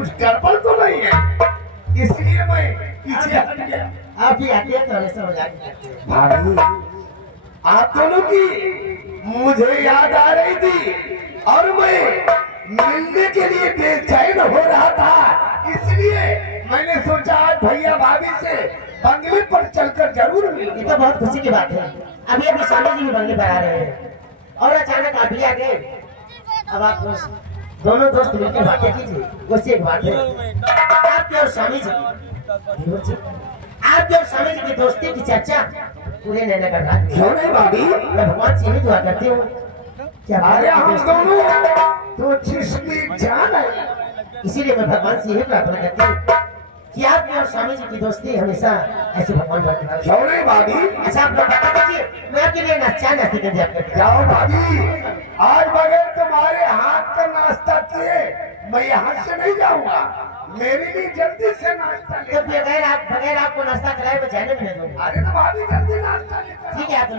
कुछ गड़बड़ तो नहीं है, इसलिए मैं पीछे हट गया। आप ही आते हैं तो ऐसा हो जाएगा। भाभी आप दोनों की मुझे याद आ रही थी और मैं मिलने के लिए बेचैन हो रहा था, इसलिए मैंने सोचा आज भैया भाभी से बंगले पर चलकर जरूर मिलूं। ये तो बहुत खुशी की बात है। अभी अभी स्वामी जी भी बंगले पर आ रहे हैं और अचानक आप भी आ गए। अब आप दोनों दोस्त मिलकर बातें कीजिए। वैसे एक बात है, आपके और स्वामी जी की दोस्ती की चर्चा पूरे नैनागढ़ राज्य में। क्यों नहीं भाभी? मैं भगवान से यही दुआ करती हूँ कि अरे हम दोनों तो जिसकी जान है, इसीलिए मैं भगवान से यही प्रार्थना करती हूँ कि आपके और स्वामी जी की दोस्ती हमेशा ऐसे भगवान बरकरार रहे। क्यों नहीं भाभी? अच्छा आप लोग बता दीजिए, मैं आपके लिए नाश्ता कर दिया करती हूँ। जाओ भाभी, आज बगैर तुम्हारे हाथ का नाश्ता किए मैं यहाँ से नहीं जाऊंगा। मेरे लिए जल्दी से नाश्ता ले। तो बगैर आपको नाश्ता कराए मैं जाने भी नहीं दूंगा। अरे तो भाभी जल्दी नाश्ता लेकर। ठीक है आप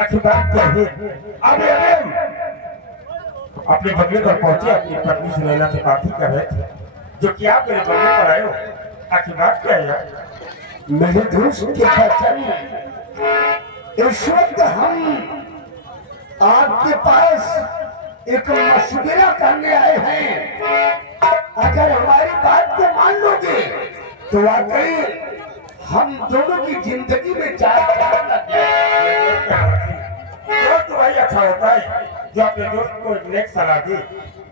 अच्छी बात क्या है? अबे अपने बंगले पर पहुंचे, अपनी पत्नी सुनैना से बात ही कर रहे थे, जो कि आप मेरे बंगले पर आए हो। अच्छी बात क्या है यार? मेरे दोस्त के बच्चन, इस वक्त हम आपके पास एक मशवरा करने आए हैं। अगर हमारी बात को मान लोगे तो वाकई हम दोनों की जिंदगी में चार चांद लग जाएंगे। दोस्त वही अच्छा होता है जो अपने दोस्त को एक नेक सलाह दी,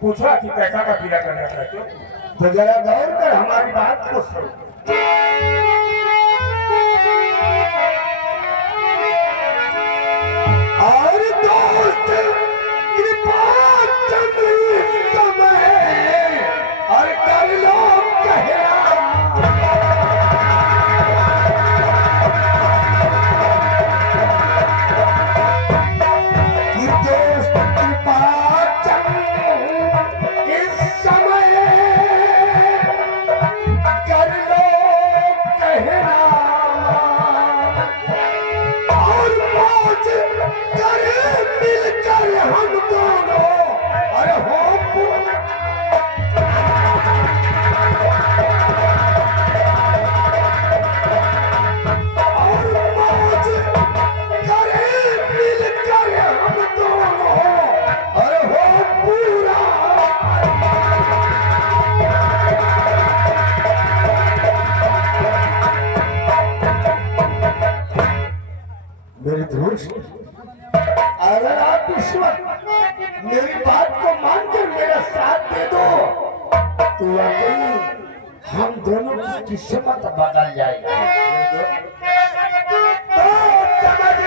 पूछा कि पैसा का पीला करना चाहते हो। तो जरा गौर कर हमारी बात को सुनो। और दोस्त कृपा चंद समय और कर लो कहना। कि दोस्त कृपा चंद इस समय कर लो कहना और मौज करे मिलकर हम दोनों। अरे हो और मौज करे मिलकर हम दोनों। अरे हो पूरा मेरे दोस्त, अगर आप इस वक्त मेरी बात को मानकर मेरा साथ दे दो तो वाकई हम दोनों की किस्मत बदल जाएगी। तो समझ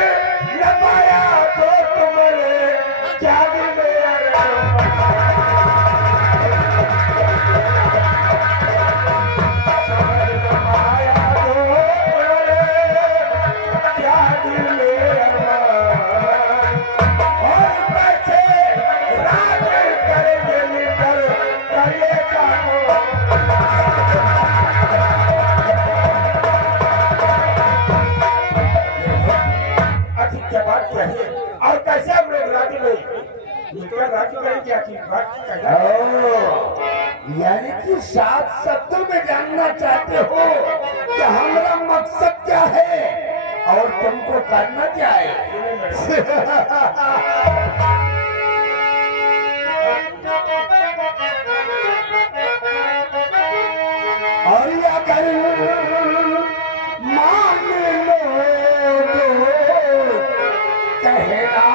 न पाया तो तुम्हारे जाग में और कैसे हम लोग राज्य में मिलकर राज्य करें? क्या की बात यानी कि सात शब्दों में जानना चाहते हो कि हमारा मकसद क्या है और तुमको करना क्या है? और अगर मान लो तो कहना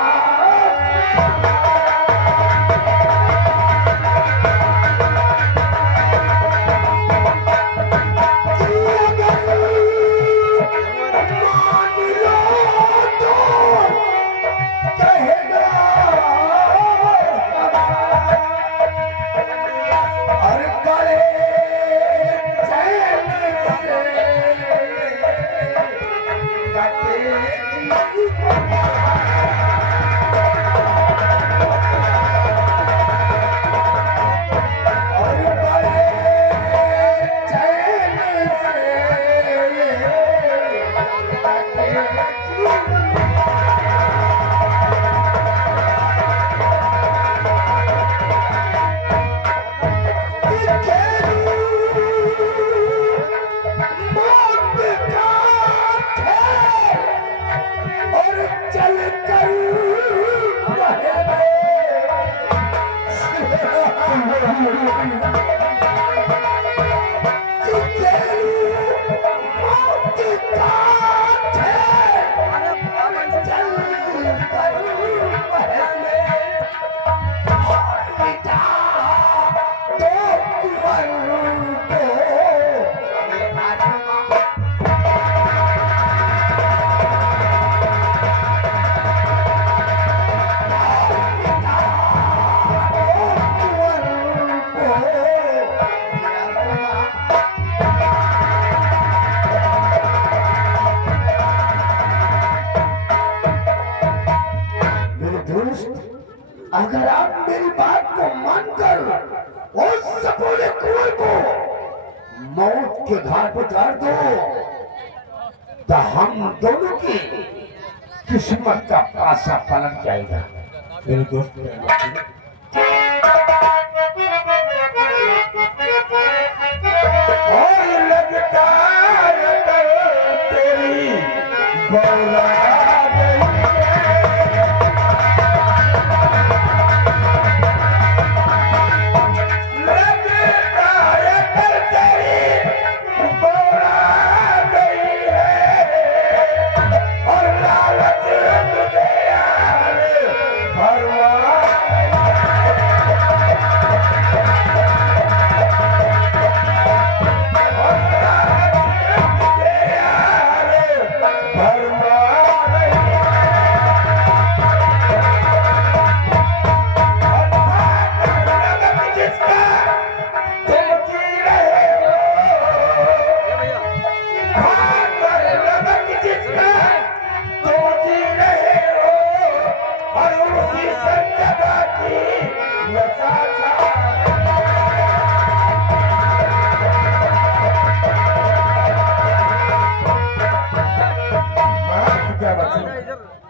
और चल कर अगर आप मेरी बात को मानकर उस सपूरे कुएं को मौत के घाट उतार दो तो हम दोनों की किस्मत का पासा पलट जाएगा। मेरे दोस्त और लगता तेरी बौला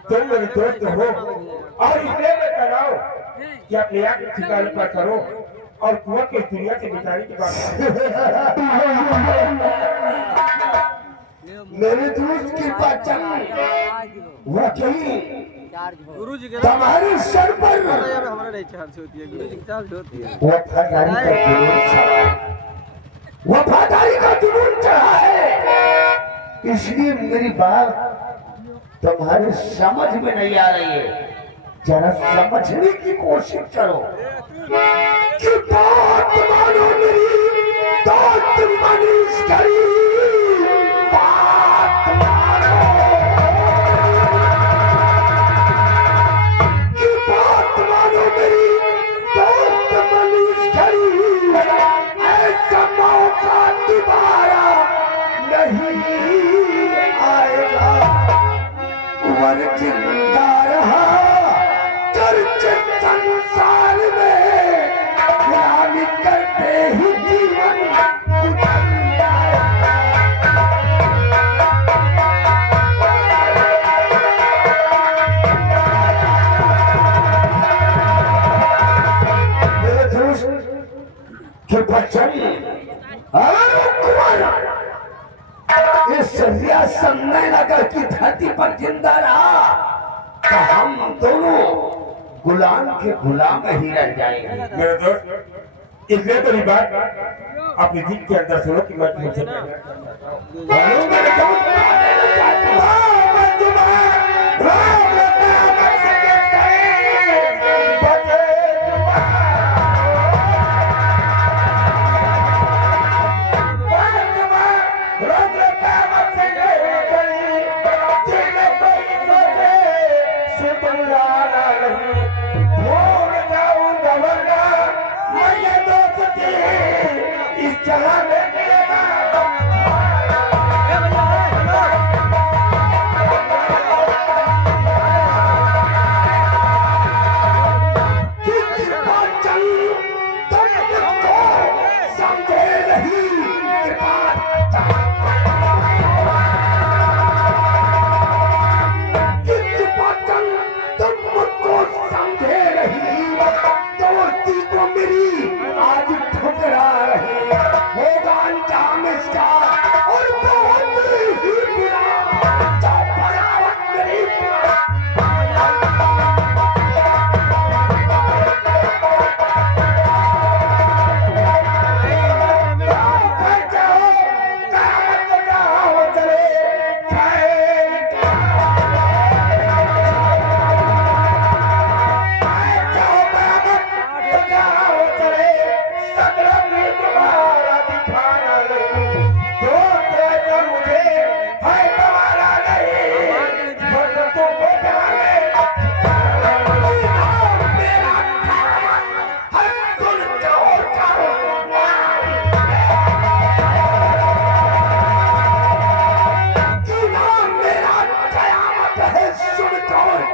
तुम मेरे दोस्त हो और इसलिए मैं कह रहा हूँ कि अपने आप ठिकाने पर करो और कुआं के दुनिया से बिताने की बात मेरे दोस्त की पहचान वो कहीं तुम्हारे सर पर हमारा चार्ज होती है, गुरु जी की चार्ज होती है। वफादारी का जुनून चढ़ा है, इसलिए मेरी बात तुम्हारी समझ में नहीं आ रही है। जरा समझने की कोशिश करो कि बात मानो मेरी दोस्त मनीष करी बात मानो कि बात मानो मेरी दोस्त मनीष करी ऐसा मौका दोबारा नहीं आएगा। कुंवर जिंदा रहा चर्चित संसार में गुलामी करते ही जीवन गुजर जाएगा। मेरे दोस्त के बचन इस रियासत नगर की धरती पर जिंदा रहा तो हम दोनों गुलाम के गुलाम ही रह जाएंगे। मेरे दोस्त इसलिए मेरी बात अपने दिल के अंदर सुनो कि मैं तुमसे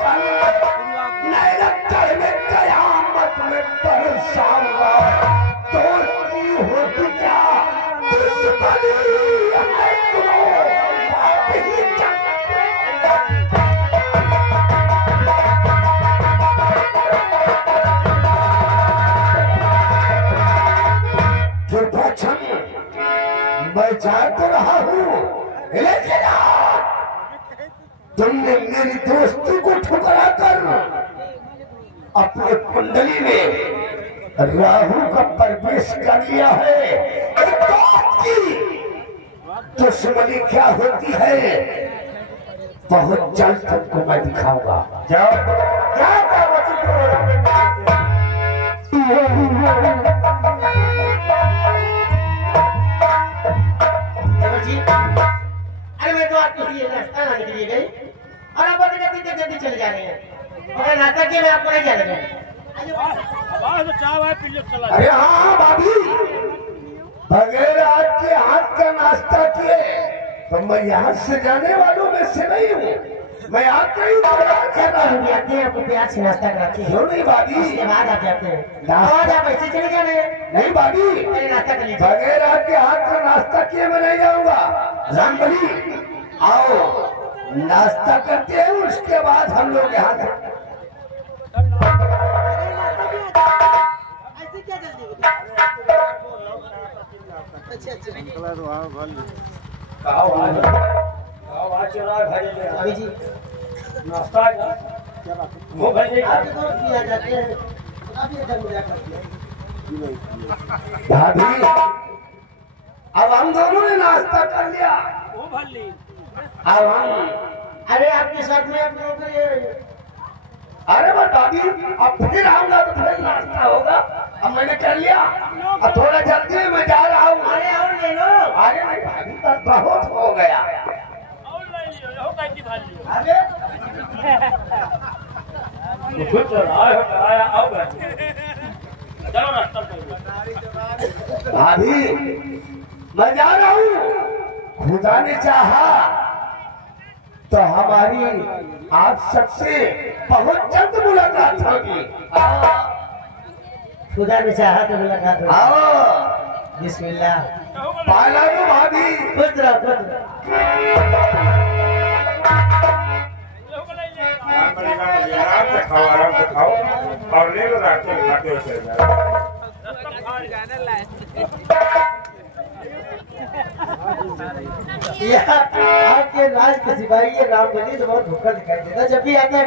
कल नैरंतर में कयामत में बरसाऊंगा। दोस्ती होती क्या दुश्मनी है गुरु बात ही मैं जा तो रहा हूँ, लेकिन तुमने मेरी दोस्ती को ठुकरा कर अपने कुंडली में राहु का प्रवेश कर लिया है। एक दोस्त की दुश्मनी क्या होती है बहुत जल्द तुमको मैं दिखाऊंगा। जाओ जाओ जी, अरे मैं तो आपके लिए नाश्ता लाने के लिए गई और आप जल्दी चले जा रहे हैं। मगर नाश्ता किया मैं आपको नहीं जाने गए। अरे हाँ भाभी, बगैर आपके हाथ का नाश्ता किए तो मैं यहाँ से जाने वालों में से नहीं हूँ। मैं आपका ही कर रहा हूँ, आते हैं आपको प्यार से नाश्ता कराते हैं। क्यों नहीं भाभी? उसके बाद आप जाते हैं। नाश्ता- आज आप ऐसे चले जा रहे हैं। नहीं भाभी, पहले नाश्ता कर लीजिए। बगैर आपके हाथ का नाश्ता किए मैं नहीं जाऊंगा। रामबली आओ नाश्ता करते हैं, उसके बाद हम लोग यहाँ अभी जी नाश्ता वो भाई आपके दोस्त भी आ जाते हैं, काफी अच्छा मजाक करते हैं। भाभी अब हम दोनों ने नाश्ता कर लिया। अब हम अरे आपके साथ में आप लोगों के अरे बस भाभी अब फिर आऊंगा तो फिर नाश्ता होगा। अब मैंने कर लिया, अब थोड़ा जल्दी मैं जा रहा हूँ। अरे और ले लो। अरे नहीं भाभी तक बहुत हो गया। अरे कुछ आया आओ चलो नाश्ता भाभी मैं जा रहा हूँ, खुदा ने चाहा तो हमारी आप सबसे बहुत जल्द मुलाकात होगी। खुदा ने चाहा तो मुलाकात होगी। आओ बिस्मिल्लाह। पाला दो भाभी। खुश रहो, खुश रहो। आराम से खाओ और ले लो रास्ते में खाते हुए चले जाओ। आपके राज के सिपाही ये राम बली तो बहुत भूखा दिखाई देता, जब भी आता है